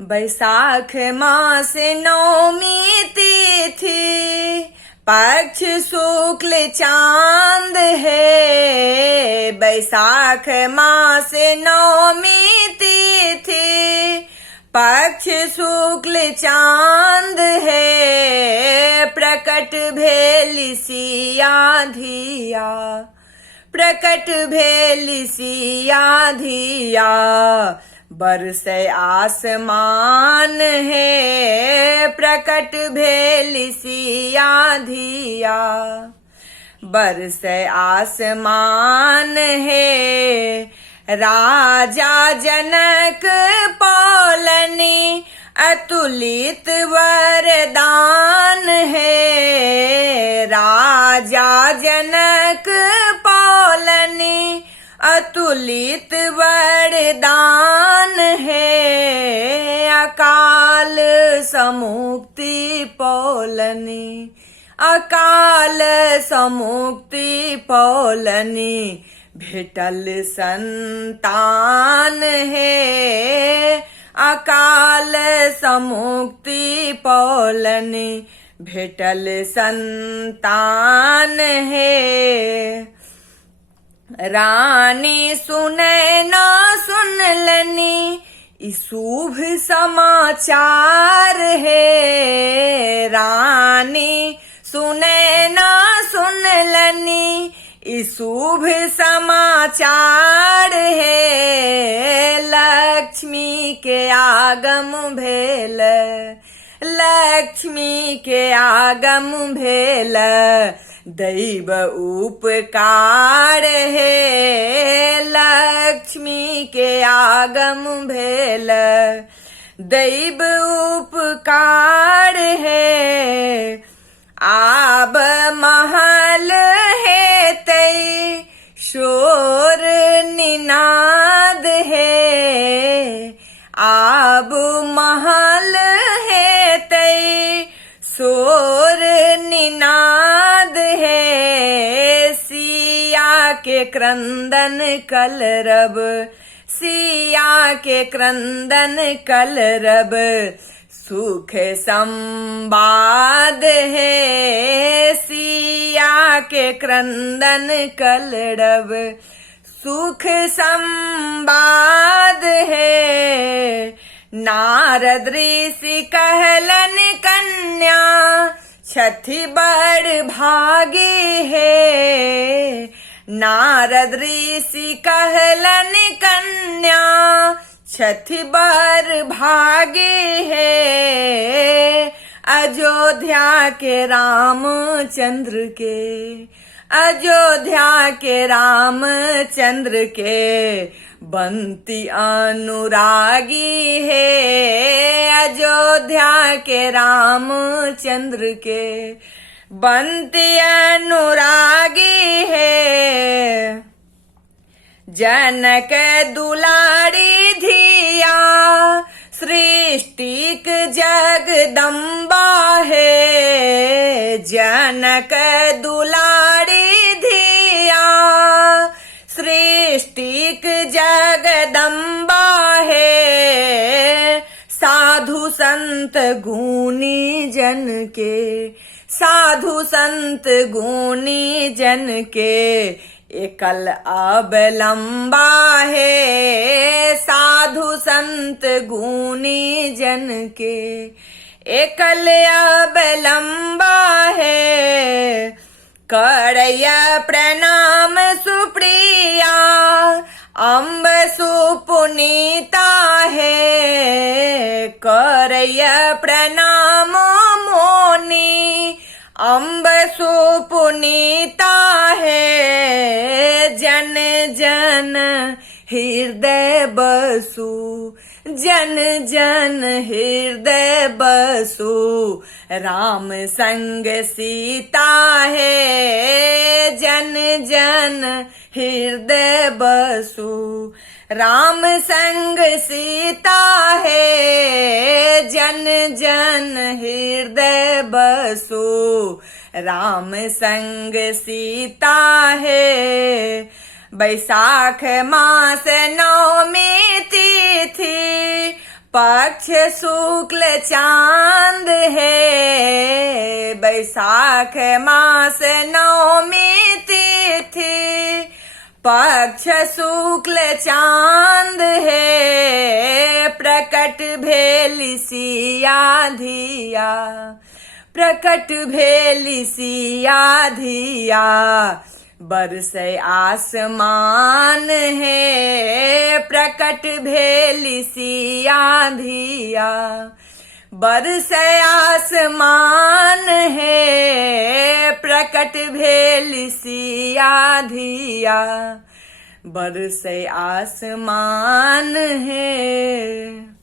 बैसाख मास नौमी तिथि पक्ष शुक्ल चांद है। बैसाख मास नौमी तिथि पक्ष शुक्ल चांद है। प्रकट भेल सिया धिया, प्रकट भेल सिया धिया। बरसे आसमान है, प्रकट भेल सिया धिया। बरसे आसमान है। राजा जनक पौलनी अतुलित वरदान है। राजा जनक पौलनी अतुलित वरदान है। अकाल समुक्ति पौलनी, अकाल समुक्ति पौलनी। भेटल संतान है। अकाल समुक्ति पौलनी भेटल संतान है। रानी सुने न सुनलनी ई शुभ समाचार है। रानी सुने न सुनलनी ई शुभ समाचार है। लक्ष्मी के आगम भेल, लक्ष्मी के आगम भेल। दैव उपकार है। लक्ष्मी के आगम भेल, दैव उपकार है। आब महल है तई शोर निनाद है। आब महल है तई शोर निनाद है। सिया के क्रंदन कलरब, सिया के क्रंदन कलरब। सुख संवाद है। सिया के क्रंदन कलरब सुख संवाद है। नारद ऋषि कहलन कन्या छठी बड़ भागी है। नारद ऋषि कहलन कन्या छठी बड़ भागी है। अयोध्या के रामचंद्र के, अयोध्या के रामचंद्र के बंती अनुरागी है। अयोध्या के रामचंद्र के बंती अनुरागी है। जनक दुलारी धिया सृष्टिक जगदम्बा है। जनक दुलारी धिया सृष्टिक जगदम्बा है। साधु संत गुणी जन के, साधु संत गुणी जन के एकल अवलंबा है। साधु संत गुणी जन के एकल अवलंबा है। करया प्रणाम सुप्रिया अम्ब सुपुनीता है। करया प्रणाम मोनी अम्ब सुपुनीता है। जन जन हृदय बसु, जन जन हृदय बसु। राम संग सीता है। जन जन हृदय बसु। राम संग सीता है। जन जन हृदय बसु। राम संग सीता है। बैसाख मास नौमी तिथि पक्ष शुक्ल चांद है, बैसाख मास नवमी तिथि। पक्ष शुक्ल चांद है, प्रकट भेल सिया धिया। प्रकट भेल सिया धिया, बरसे आसमान है, प्रकट भेल सिया धिया। बरसे आसमान है, प्रकट भेल सिया धिया। बरसे आसमान है।